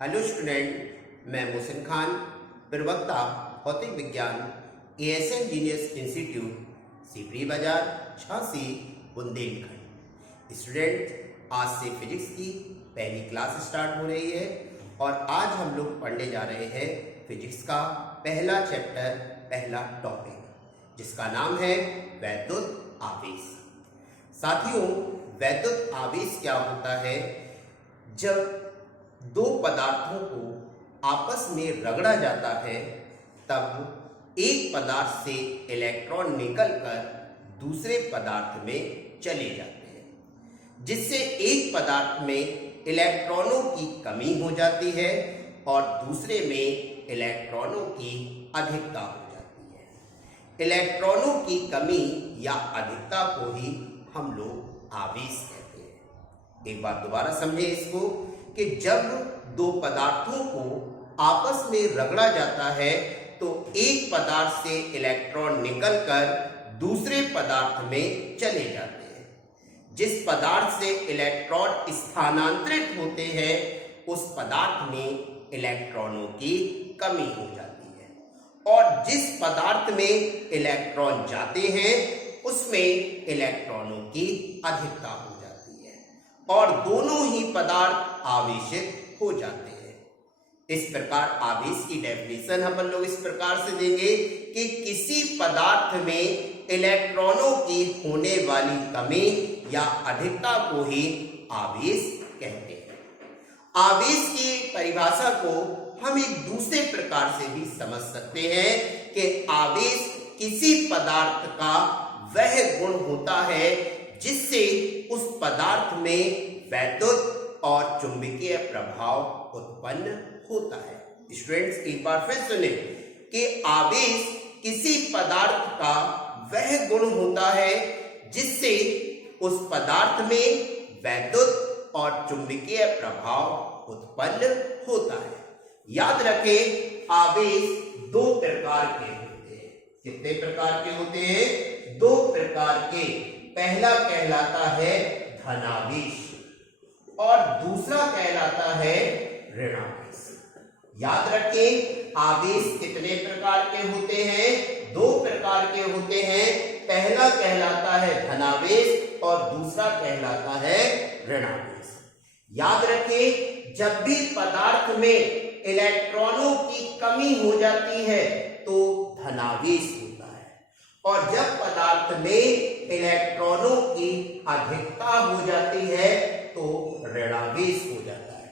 Hello student, मैं मोहसिन खान, प्रवक्ता भौतिक विज्ञान ASN जीनियस इंस्टीट्यूट सीपरी बाजार झांसी बुंदेलखंड। स्टूडेंट, आज से फिजिक्स की पहली क्लास स्टार्ट हो रही है और आज हम लोग पढ़ने जा रहे हैं फिजिक्स का पहला चैप्टर, पहला टॉपिक, जिसका नाम है वैद्युत आवेश। साथियों, वैद्युत आवेश क्या होता है? जब दो पदार्थों को आपस में रगड़ा जाता है तब एक पदार्थ से इलेक्ट्रॉन निकलकर दूसरे पदार्थ में चले जाते हैं, जिससे एक पदार्थ में इलेक्ट्रॉनों की कमी हो जाती है और दूसरे में इलेक्ट्रॉनों की अधिकता हो जाती है। इलेक्ट्रॉनों की कमी या अधिकता को ही हम लोग आवेश कहते हैं। एक बार दोबारा समझें इसको कि जब दो पदार्थों को आपस में रगड़ा जाता है तो एक पदार्थ से इलेक्ट्रॉन निकलकर दूसरे पदार्थ में चले जाते हैं। जिस पदार्थ से इलेक्ट्रॉन स्थानांतरित होते हैं उस पदार्थ में इलेक्ट्रॉनों की कमी हो जाती है और जिस पदार्थ में इलेक्ट्रॉन जाते हैं उसमें इलेक्ट्रॉनों की अधिकता हो जाती है और दोनों ही पदार्थ आवेशित हो जाते हैं। इस प्रकार आवेश की डेफिनेशन हम लोग इस प्रकार से देंगे कि किसी पदार्थ में इलेक्ट्रॉनों की होने वाली कमी या अधिकता को ही आवेश कहते हैं। आवेश की परिभाषा को हम एक दूसरे प्रकार से भी समझ सकते हैं कि आवेश किसी पदार्थ का वह गुण होता है जिससे उस पदार्थ में वैद्युत और चुंबकीय प्रभाव उत्पन्न होता है। स्टूडेंट्स, एक बार फिर सुने कि आवेश किसी पदार्थ का वह गुण होता है जिससे उस पदार्थ में वैद्युत और चुंबकीय प्रभाव उत्पन्न होता है। याद रखें, आवेश दो प्रकार के होते हैं। कितने प्रकार के होते हैं? दो प्रकार के। पहला कहलाता है धनावेश और दूसरा कहलाता है ऋणावेश। याद रखें, आवेश कितने प्रकार के होते हैं? दो प्रकार के होते हैं। पहला कहलाता है धनावेश और दूसरा कहलाता है ऋणावेश। याद रखें, जब भी पदार्थ में इलेक्ट्रॉनों की कमी हो जाती है तो धनावेश होता है और जब पदार्थ में इलेक्ट्रॉनों की अधिकता हो जाती है तो ऋणावेश हो जाता है।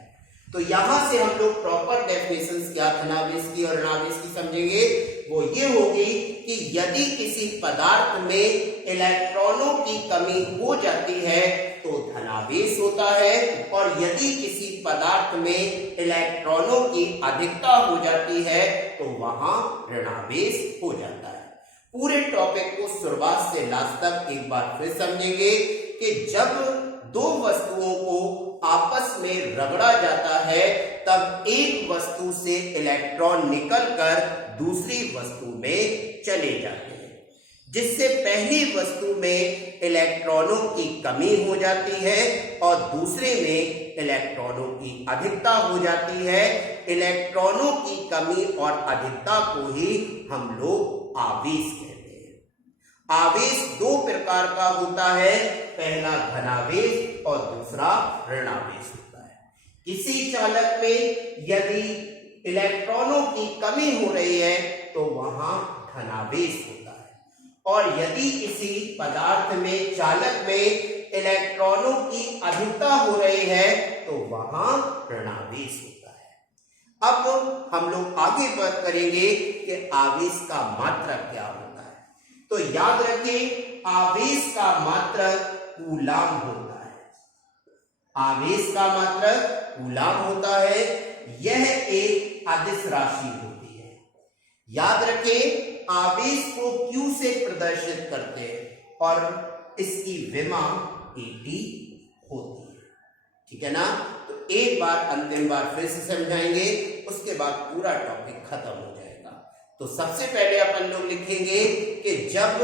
तो यहां से हम लोग प्रॉपर डेफिनेशंस क्या धनावेश की और ऋणावेश की समझेंगे। वो ये होगी कि यदि किसी पदार्थ में इलेक्ट्रॉनों की कमी हो जाती है तो धनावेश होता है और यदि किसी पदार्थ में इलेक्ट्रॉनों की अधिकता हो जाती है तो वहां ऋणावेश हो जाता है। पूरे टॉपिक को शुरुआत से लास्ट तक एक बार फिर समझेंगे कि जब दो वस्तुओं को आपस में रगड़ा जाता है तब एक वस्तु से इलेक्ट्रॉन निकलकर दूसरी वस्तु में चले जाते हैं, जिससे पहली वस्तु में इलेक्ट्रॉनों की कमी हो जाती है और दूसरे में इलेक्ट्रॉनों की अधिकता हो जाती है। इलेक्ट्रॉनों की कमी और अधिकता को ही हम लोग आवेश कहते हैं। आवेश दो प्रकार का होता है, पहला धनावेश और दूसरा ऋणावेश होता है। किसी चालक में यदि इलेक्ट्रॉनों की कमी हो रही है तो वहां धनावेश होता है और यदि किसी पदार्थ में चालक में इलेक्ट्रॉनों की अधिकता हो रही है तो वहां ऋणावेश होता है। अब हम लोग आगे बात करेंगे कि आवेश का मात्रक क्या होता है। तो याद रखें, आवेश का मात्रक कूलाम होता है। आवेश का मात्रक कूलाम होता है। यह एक अदिश राशि होती है। याद रखें, आवेश को Q से प्रदर्शित करते हैं और इसकी विमा AT होती है। ठीक है ना? तो एक बार अंतिम बार फिर से समझाएंगे, उसके बाद पूरा टॉपिक खत्म हो जाएगा। तो सबसे पहले अपन लोग लिखेंगे कि जब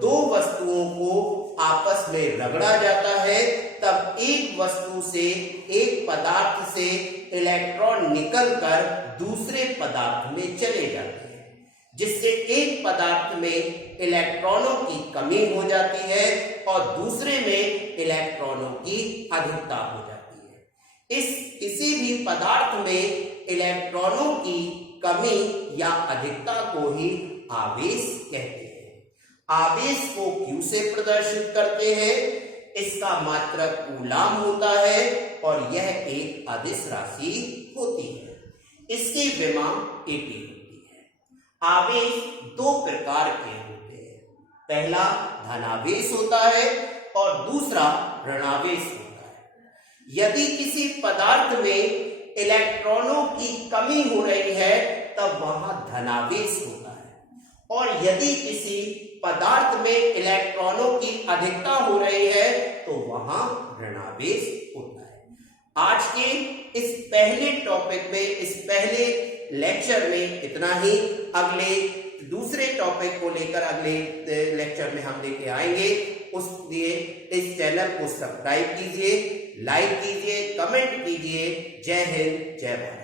दो वस्तुओं को आपस में रगड़ा जाता है तब एक वस्तु से, एक पदार्थ से इलेक्ट्रॉन निकलकर दूसरे पदार्थ में चले जाते हैं, जिससे एक पदार्थ में इलेक्ट्रॉनों की कमी हो जाती है और दूसरे में इलेक्ट्रॉनों की अधिकता हो जाती है। किसी भी पदार्थ में इलेक्ट्रॉनों की कमी या अधिकता को ही आवेश कहते हैं। आवेश को Q से प्रदर्शित करते हैं। इसका मात्रक कूलाम होता है और यह एक अदिश राशि होती है। इसकी विमा AP होती है। आवेश दो प्रकार के होते हैं। पहला धनावेश होता है और दूसरा ऋणावेश होता है। यदि किसी पदार्थ में इलेक्ट्रॉनों की कमी हो रही है तब वहां धनावेश होता है और यदि किसी पदार्थ में इलेक्ट्रॉनों की अधिकता हो रही है तो वहां ऋणावेश होता है। आज के इस पहले टॉपिक में, इस पहले लेक्चर में इतना ही। अगले दूसरे टॉपिक को लेकर अगले लेक्चर में हम लेके आएंगे। उस लिए इस चैनल को सब्सक्राइब कीजिए, लाइक कीजिए, कमेंट कीजिए। जय हिंद, जय भारत।